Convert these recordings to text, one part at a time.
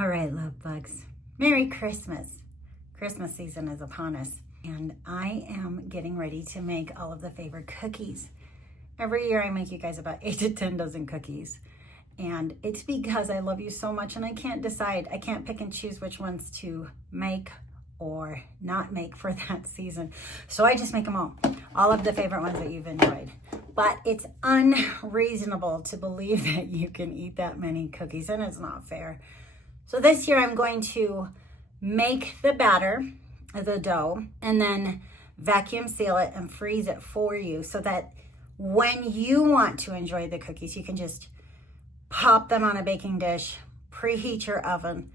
All right, love bugs. Merry Christmas. Christmas season is upon us, and I am getting ready to make all of the favorite cookies. Every year I make you guys about 8 to 10 dozen cookies, and it's because I love you so much and I can't decide. I can't pick and choose which ones to make or not make for that season. So I just make them all of the favorite ones that you've enjoyed. But it's unreasonable to believe that you can eat that many cookies, and it's not fair. So this year I'm going to make the batter, the dough, and then vacuum seal it and freeze it for you so that when you want to enjoy the cookies, you can just pop them on a baking dish, preheat your oven,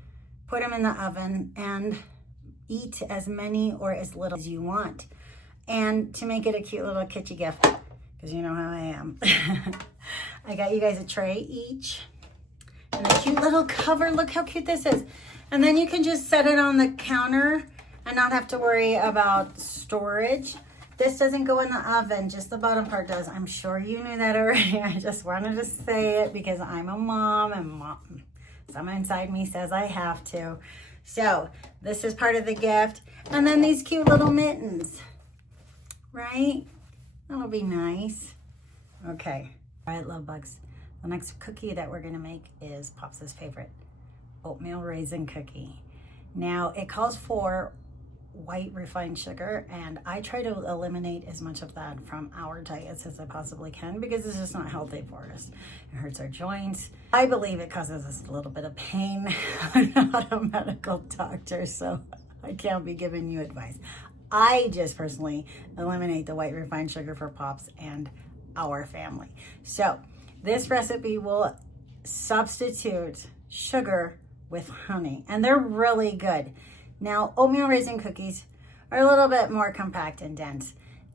put them in the oven, and eat as many or as little as you want. And to make it a cute little kitschy gift, because you know how I am, I got you guys a tray each. And a cute little cover. Look how cute this is. And then you can just set it on the counter and not have to worry about storage. This doesn't go in the oven, just the bottom part does. I'm sure you knew that already. I just wanted to say it because I'm a mom and someone inside me says I have to. So this is part of the gift. And then these cute little mittens, right? That'll be nice. Okay. All right, love bugs. The next cookie that we're gonna make is Pops' favorite, Oatmeal Raisin Cookie. Now, it calls for white refined sugar, and I try to eliminate as much of that from our diets as I possibly can because it's just not healthy for us. It hurts our joints. I believe it causes us a little bit of pain. I'm not a medical doctor, so I can't be giving you advice. I just personally eliminate the white refined sugar for Pops and our family. So, this recipe will substitute sugar with honey, and they're really good. Now, oatmeal raisin cookies are a little bit more compact and dense,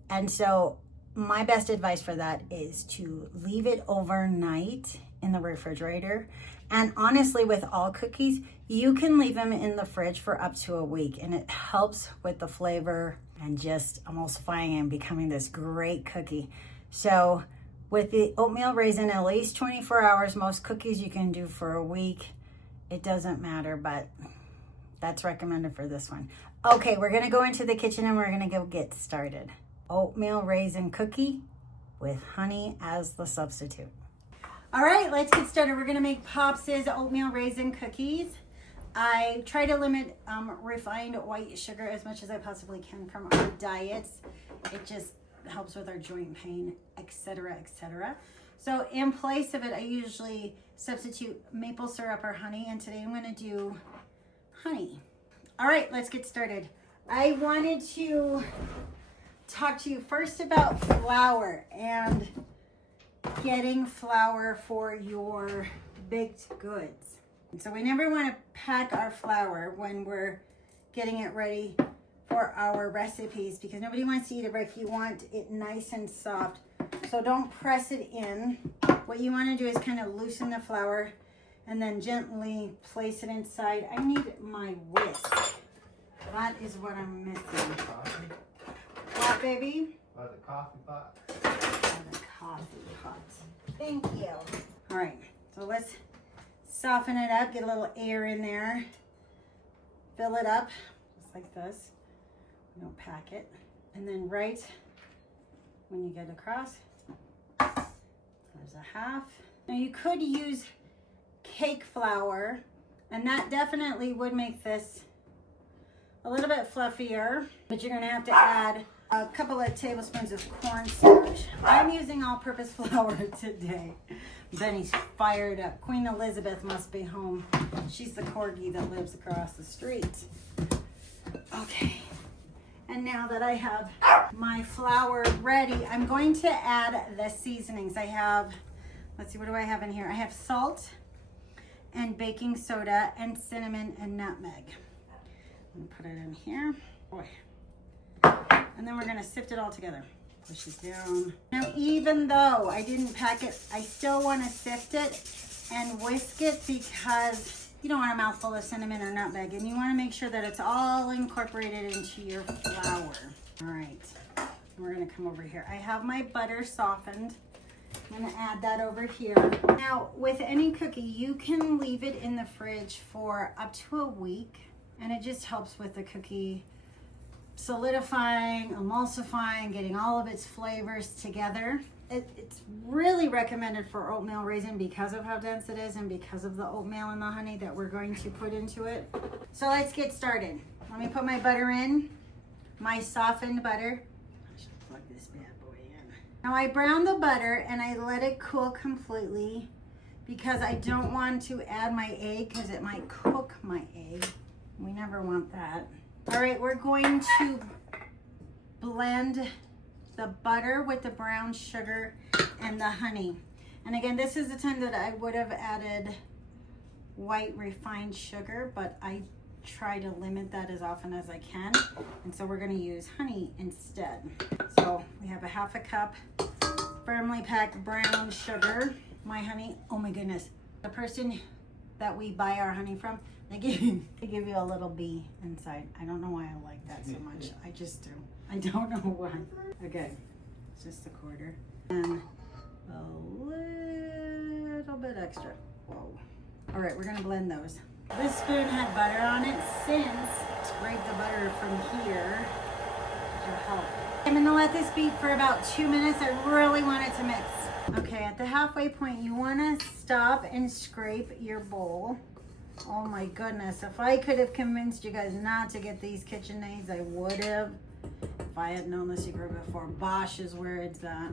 and so my best advice for that is to leave it overnight in the refrigerator. And honestly, with all cookies, you can leave them in the fridge for up to a week, and it helps with the flavor and just emulsifying and becoming this great cookie. So with the oatmeal raisin, at least 24 hours. Most cookies you can do for a week. It doesn't matter, but that's recommended for this one. Okay, we're gonna go into the kitchen and we're gonna go get started. Oatmeal raisin cookie with honey as the substitute. All right, let's get started. We're gonna make Pops' oatmeal raisin cookies. I try to limit refined white sugar as much as I possibly can from our diets. It just helps with our joint pain, etc., etc. So in place of it, I usually substitute maple syrup or honey, and today I'm going to do honey. All right, let's get started. I wanted to talk to you first about flour and getting flour for your baked goods. So we never want to pack our flour when we're getting it ready for our recipes because nobody wants to eat a brick. You want it nice and soft. So don't press it in. What you want to do is kind of loosen the flour and then gently place it inside. I need my whisk. That is what I'm missing. What, baby? The coffee pot. The coffee pot. Thank you. All right, so let's soften it up, get a little air in there. Fill it up, just like this. We don't pack it. And then right when you get across, there's a half. Now you could use cake flour, and that definitely would make this a little bit fluffier, but you're gonna have to add a couple of tablespoons of cornstarch. I'm using all-purpose flour today. Benny's fired up. Queen Elizabeth must be home. She's the corgi that lives across the street. Okay. And And now that I have my flour ready, I'm going to add the seasonings. I have, let's see, what do I have in here? I have salt and baking soda and cinnamon and nutmeg. I'm gonna put it in here. Boy. And then we're gonna sift it all together. Push it down. Now, even though I didn't pack it, I still wanna sift it and whisk it because you don't want a mouthful of cinnamon or nutmeg, and you wanna make sure that it's all incorporated into your flour. All right, we're gonna come over here. I have my butter softened. I'm gonna add that over here. Now, with any cookie, you can leave it in the fridge for up to a week, and it just helps with the cookie solidifying, emulsifying, getting all of its flavors together. It's really recommended for oatmeal raisin because of how dense it is and because of the oatmeal and the honey that we're going to put into it. So let's get started. Let me put my butter in, my softened butter. I should plug this bad boy in. Now I brown the butter and I let it cool completely because I don't want to add my egg because it might cook my egg. We never want that. All right, we're going to blend the butter with the brown sugar and the honey. And again, this is the time that I would have added white refined sugar, but I try to limit that as often as I can. And so we're gonna use honey instead. So we have a half a cup firmly packed brown sugar. My honey, oh my goodness. The person that we buy our honey from, they give you a little bee inside. I don't know why I like that so much. I just do. I don't know why. Okay, it's just a quarter. And a little bit extra. Whoa. All right, we're gonna blend those. This spoon had butter on it since scrape the butter from here to help. I'm gonna let this beat for about 2 minutes. I really want it to mix. Okay, at the halfway point, you wanna stop and scrape your bowl. Oh my goodness, if I could have convinced you guys not to get these KitchenAids, I would have. If I had known the secret before, Bosch is where it's at.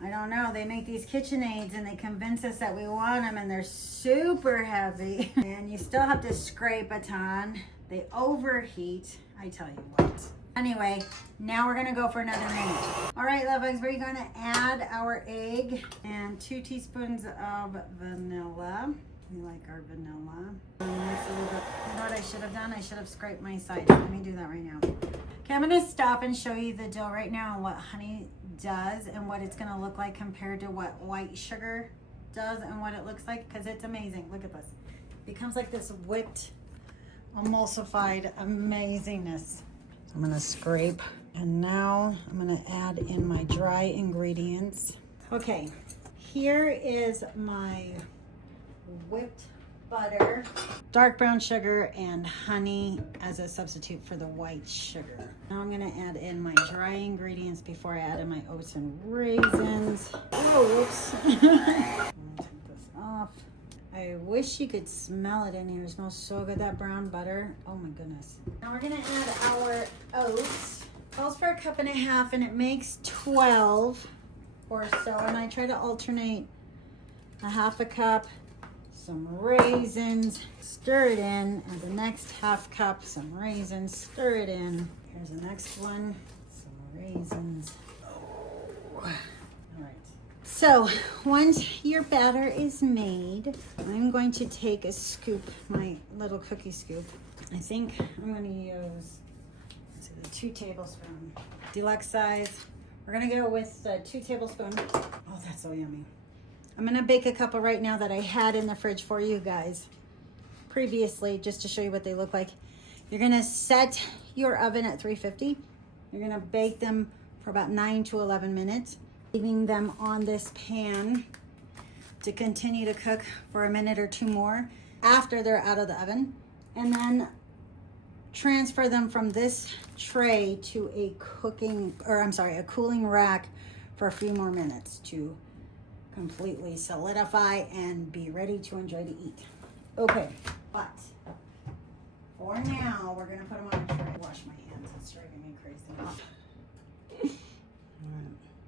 I don't know, they make these KitchenAids and they convince us that we want them and they're super heavy. And you still have to scrape a ton. They overheat, I tell you what. Anyway, now we're gonna go for another minute. All right, love bugs, we're gonna add our egg and 2 teaspoons of vanilla. We like our vanilla. You know what I should have done? I should have scraped my side. Let me do that right now. Okay, I'm gonna stop and show you the dough right now and what honey does and what it's gonna look like compared to what white sugar does and what it looks like, because it's amazing. Look at this. It becomes like this whipped, emulsified amazingness. So I'm gonna scrape, and now I'm gonna add in my dry ingredients. Okay, here is my whipped butter, dark brown sugar, and honey as a substitute for the white sugar. Now I'm gonna add in my dry ingredients before I add in my oats and raisins. Oh, whoops. I'm gonna take this off. I wish you could smell it in here. It smells so good, that brown butter. Oh my goodness. Now we're gonna add our oats. Calls for 1.5 cups and it makes 12 or so. And I try to alternate a 1/2 cup, some raisins, stir it in, and the next 1/2 cup, some raisins, stir it in. Here's the next one, some raisins. Oh. All right. So once your batter is made, I'm going to take a scoop, my little cookie scoop. I think I'm going to use, let's see, the 2 tablespoon deluxe size. We're going to go with the 2 tablespoons. Oh, that's so yummy. I'm gonna bake a couple right now that I had in the fridge for you guys previously, just to show you what they look like. You're gonna set your oven at 350. You're gonna bake them for about 9 to 11 minutes, leaving them on this pan to continue to cook for a minute or 2 more after they're out of the oven. And then transfer them from this tray to a cooling rack for a few more minutes to completely solidify and be ready to enjoy to eat. Okay, but for now, we're gonna put them on a tray. Wash my hands, it's driving me crazy.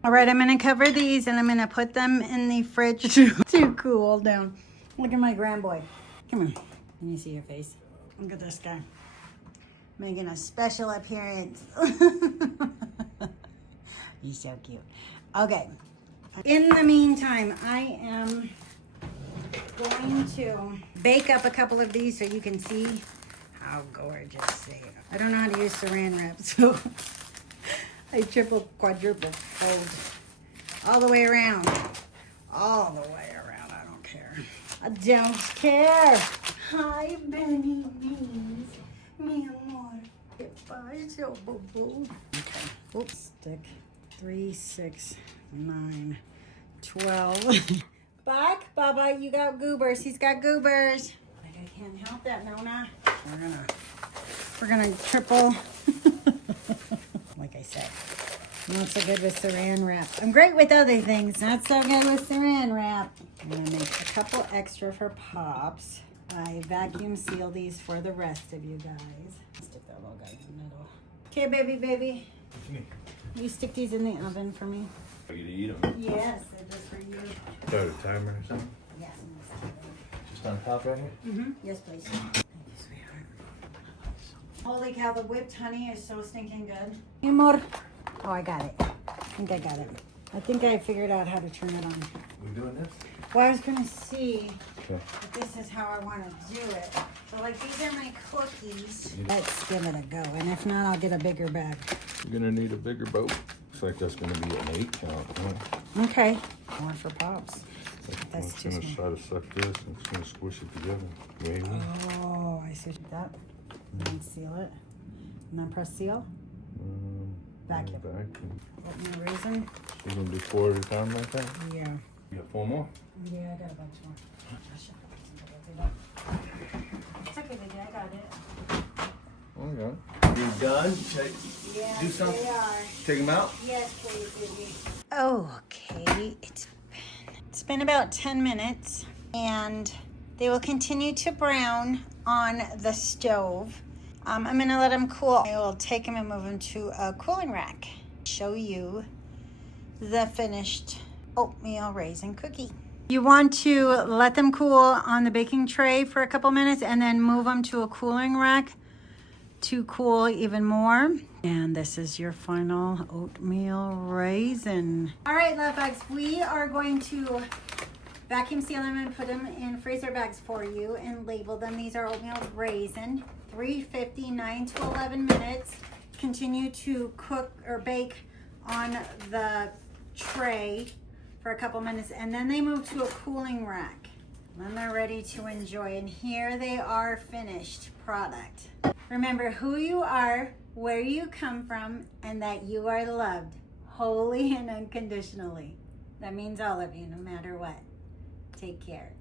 All right, I'm gonna cover these and I'm gonna put them in the fridge to cool down. Look at my grand boy. Come on, can you see your face? Look at this guy. making a special appearance. He's so cute. Okay. In the meantime, I am going to bake up a couple of these so you can see how gorgeous they are. I don't know how to use saran wrap, so I triple, quadruple fold all the way around. All the way around. I don't care. I don't care. Hi, Benny Beans. Mi amor. Okay. Oops. Stick 3, 6, 9, 12. Back, Baba. You got goobers. He's got goobers. Like I can't help that, Nonna. We're gonna triple. Like I said, not so good with saran wrap. I'm great with other things, not so good with saran wrap. I'm gonna make a couple extra for Pops. I vacuum seal these for the rest of you guys. Stick that little guy in the middle. Okay, baby. You stick these in the oven for me. For you to eat them? Yes, they're just for you. Got a timer or something? Yes. Just on top right here? Mm-hmm. Yes, please. Thank you, sweetheart. Holy cow, the whipped honey is so stinking good. Amor. Oh, I got it. I think I got it. I think I figured out how to turn it on. We doing this? Well, I was going to see Okay. if this is how I want to do it. So, like, these are my cookies. Let's give it a go. And if not, I'll get a bigger bag. You're gonna need a bigger boat. Looks like that's gonna be an 8 count. Huh? Okay. More for Pops. That's It's too gonna small. try to suck this and it's gonna squish it together. Maybe. Oh, I see that. And then seal it. And then press seal. Vacuum. Vacuum. Oatmeal raisin. You're gonna do 4 at a time like that? Yeah. You got 4 more? Yeah, I got a bunch more. It's okay, baby. I got it. Okay. You done? Yeah, Do something? they are. Take them out? Yes, please, baby. Okay, it's been about 10 minutes, and they will continue to brown on the stove. I'm gonna let them cool. I will take them and move them to a cooling rack. Show you the finished oatmeal raisin cookie. You want to let them cool on the baking tray for a couple minutes and then move them to a cooling rack to cool even more. And this is your final oatmeal raisin. All right, love bugs, we are going to vacuum seal them and put them in freezer bags for you and label them. These are oatmeal raisin, 350, 9 to 11 minutes. Continue to cook or bake on the tray for a couple minutes, and then they move to a cooling rack. Then they're ready to enjoy, and here they are, finished product. Remember who you are, where you come from, and that you are loved wholly and unconditionally. That means all of you, no matter what. Take care.